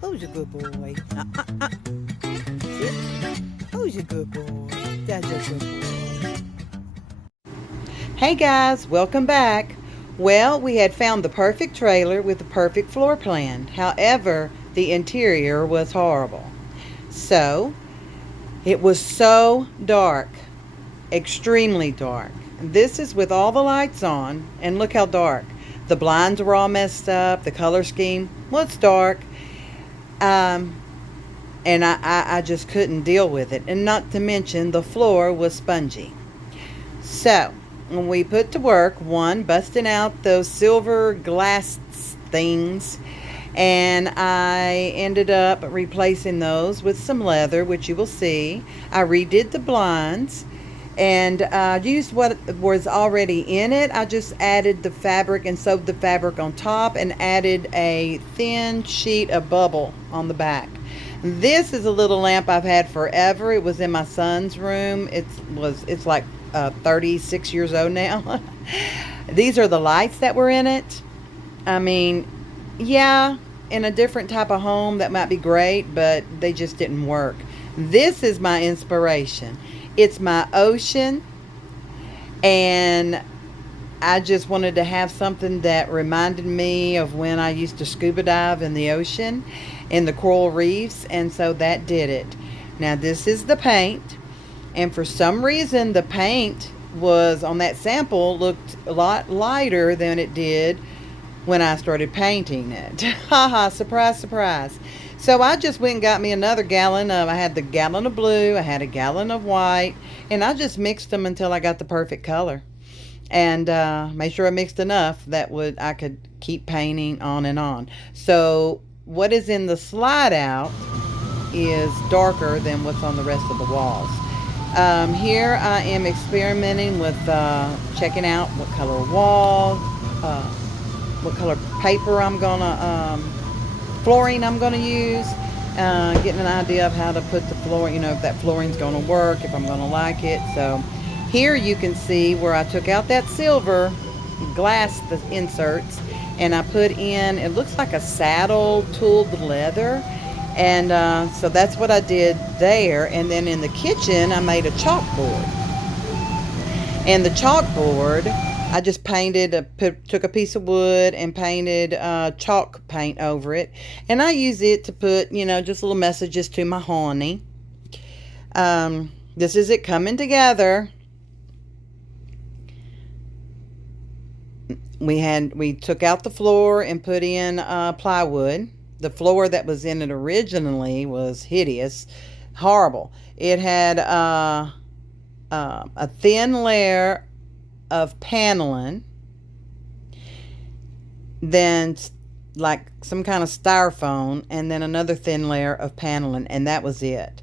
Who's a good boy? Sit. Who's a good boy? That's a good boy. Hey guys, welcome back. Well, we had found the perfect trailer with the perfect floor plan. However, the interior was horrible. So, it was so dark, extremely dark. This is with all the lights on, and look how dark. The blinds were all messed up, the color scheme was dark. Um, and I just couldn't deal with it. And not to mention, the floor was spongy. So, when we put to work, one, busting out those silver glass things, and I ended up replacing those with some leather, which you will see. I redid the blinds and used what was already in it. I just added the fabric and sewed the fabric on top and added a thin sheet of bubble on the back. This is a little lamp I've had forever. It was in my son's room. It's like 36 years old now. These are the lights that were in it. I mean, yeah, in a different type of home that might be great, but they just didn't work. This is my inspiration. It's my ocean, and I just wanted to have something that reminded me of when I used to scuba dive in the ocean, in the coral reefs, and so that did it. Now this is the paint, and for some reason the paint was on that sample looked a lot lighter than it did when I started painting it. Haha, surprise, surprise. So I just went and got me another gallon of, I had the gallon of blue, I had a gallon of white, and I just mixed them until I got the perfect color. And made sure I mixed enough that I could keep painting on and on. So what is in the slide out is darker than what's on the rest of the walls. Here I am experimenting with checking out what color wall, what color paper I'm gonna, flooring I'm gonna use, getting an idea of how to put the floor, if that flooring's gonna work, if I'm gonna like it. So here you can see where I took out that silver glass, the inserts, and I put in, it looks like a saddle tooled leather. And so that's what I did there. And then in the kitchen, I made a chalkboard. And the chalkboard, I just painted, took a piece of wood and painted chalk paint over it. And I use it to put, just little messages to my honey. This is it coming together. We took out the floor and put in plywood. The floor that was in it originally was hideous, horrible. It had a thin layer of paneling, then like some kind of styrofoam, and then another thin layer of paneling, and that was it.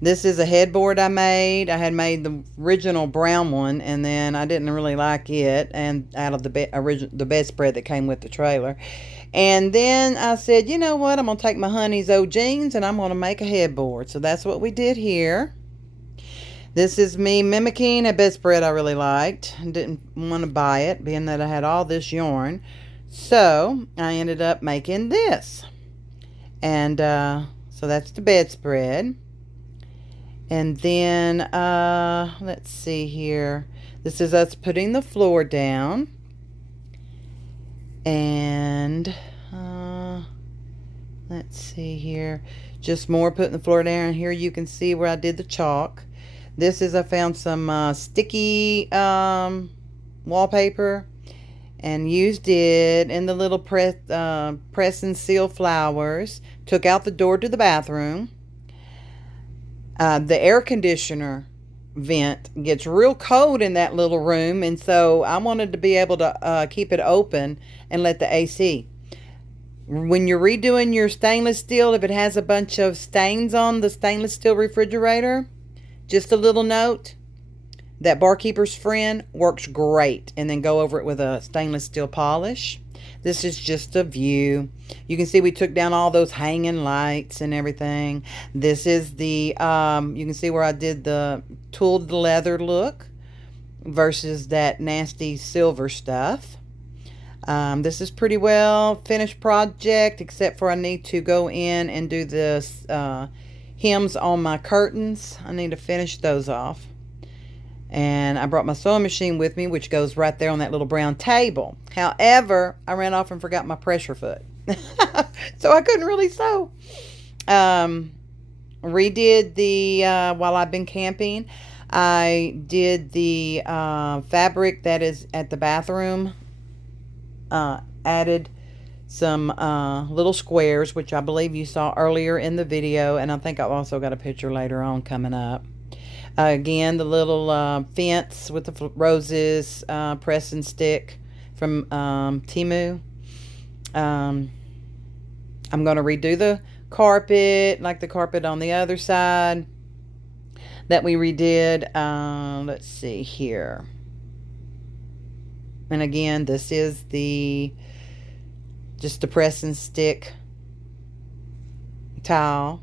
This is a headboard I made. I had made the original brown one, and then I didn't really like it, and out of the bedspread that came with the trailer. And then I said, you know what? I'm going to take my honey's old jeans, and I'm going to make a headboard. So that's what we did here. This is me mimicking a bedspread I really liked and didn't want to buy it, being that I had all this yarn. So I ended up making this. And so that's the bedspread. And then, let's see here. This is us putting the floor down. And, let's see here. Just more putting the floor down. Here you can see where I did the chalk. This is, I found some sticky wallpaper and used it in the little press and seal flowers. Took out the door to the bathroom. The air conditioner vent gets real cold in that little room, and so I wanted to be able to keep it open and let the AC. When you're redoing your stainless steel, if it has a bunch of stains on the stainless steel refrigerator, just a little note, that Barkeeper's Friend works great, and then go over it with a stainless steel polish. This is just a view. You can see we took down all those hanging lights and everything. This is the, you can see where I did the tooled leather look versus that nasty silver stuff. This is pretty well finished project, except for I need to go in and do the hems on my curtains. I need to finish those off. And I brought my sewing machine with me, which goes right there on that little brown table. However, I ran off and forgot my pressure foot. So I couldn't really sew. Redid the, while I've been camping, I did the fabric that is at the bathroom. Added some little squares, which I believe you saw earlier in the video. And I think I've also got a picture later on coming up. Again, the little fence with the roses, press and stick from Temu. I'm going to redo the carpet, like the carpet on the other side that we redid. Let's see here. And again, this is just the press and stick tile.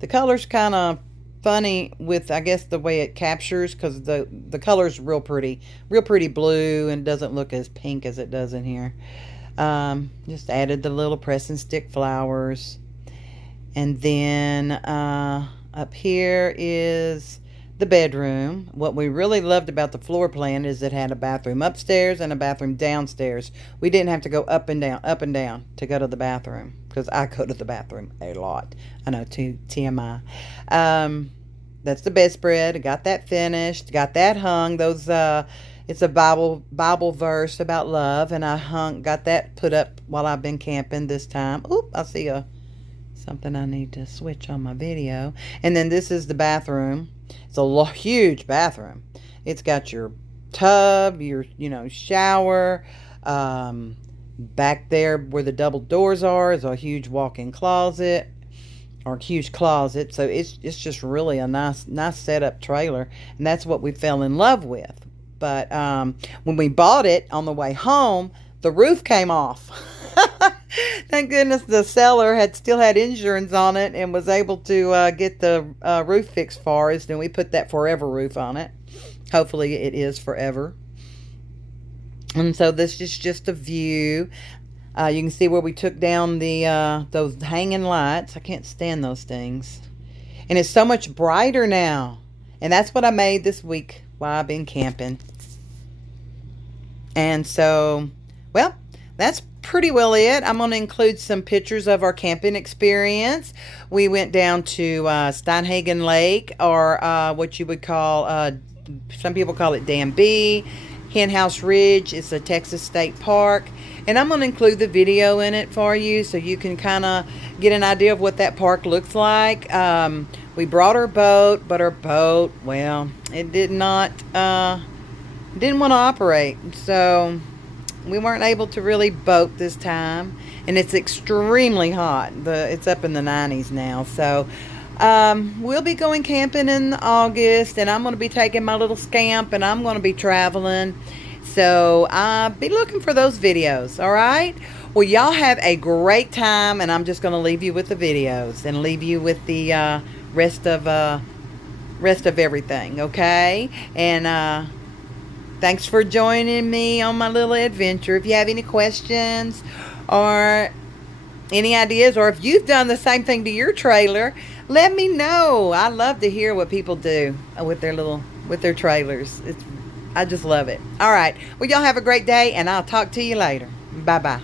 The color's kind of funny with, I guess, the way it captures, because the color's real pretty blue and doesn't look as pink as it does in here. Just added the little press and stick flowers. And then up here is the bedroom. What we really loved about the floor plan is it had a bathroom upstairs and a bathroom downstairs. We didn't have to go up and down to go to the bathroom, because I go to the bathroom a lot. I know, TMI. That's the bedspread. I got that finished. Got that hung. Those it's a Bible verse about love, and I got that put up while I've been camping this time. Oop, I see something I need to switch on my video. And then this is the bathroom. It's a huge bathroom. It's got your tub, your shower. Back there where the double doors are is a huge walk-in closet, or a huge closet. So it's just really a nice setup trailer, and that's what we fell in love with. But when we bought it on the way home, the roof came off. Thank goodness the seller still had insurance on it and was able to get the roof fixed for us. And we put that forever roof on it. Hopefully it is forever. And so this is just a view. You can see where we took down those hanging lights. I can't stand those things. And it's so much brighter now. And that's what I made this week while I've been camping. And so, well, that's pretty well it. I'm going to include some pictures of our camping experience. We went down to Steinhagen Lake, or what you would call, some people call it Dam B. Henhouse Ridge is a Texas state park. And I'm going to include the video in it for you so you can kind of get an idea of what that park looks like. We brought our boat, but our boat, well, it didn't want to operate. So we weren't able to really boat this time. And it's extremely hot. It's up in the 90s now. So we'll be going camping in August, and I'm going to be taking my little scamp, and I'm going to be traveling. So be looking for those videos, all right? Well, y'all have a great time, and I'm just going to leave you with the videos and leave you with the rest of everything, okay? And thanks for joining me on my little adventure. If you have any questions or any ideas, or if you've done the same thing to your trailer, let me know. I love to hear what people do with their trailers. I just love it. All right. Well, y'all have a great day, and I'll talk to you later. Bye-bye.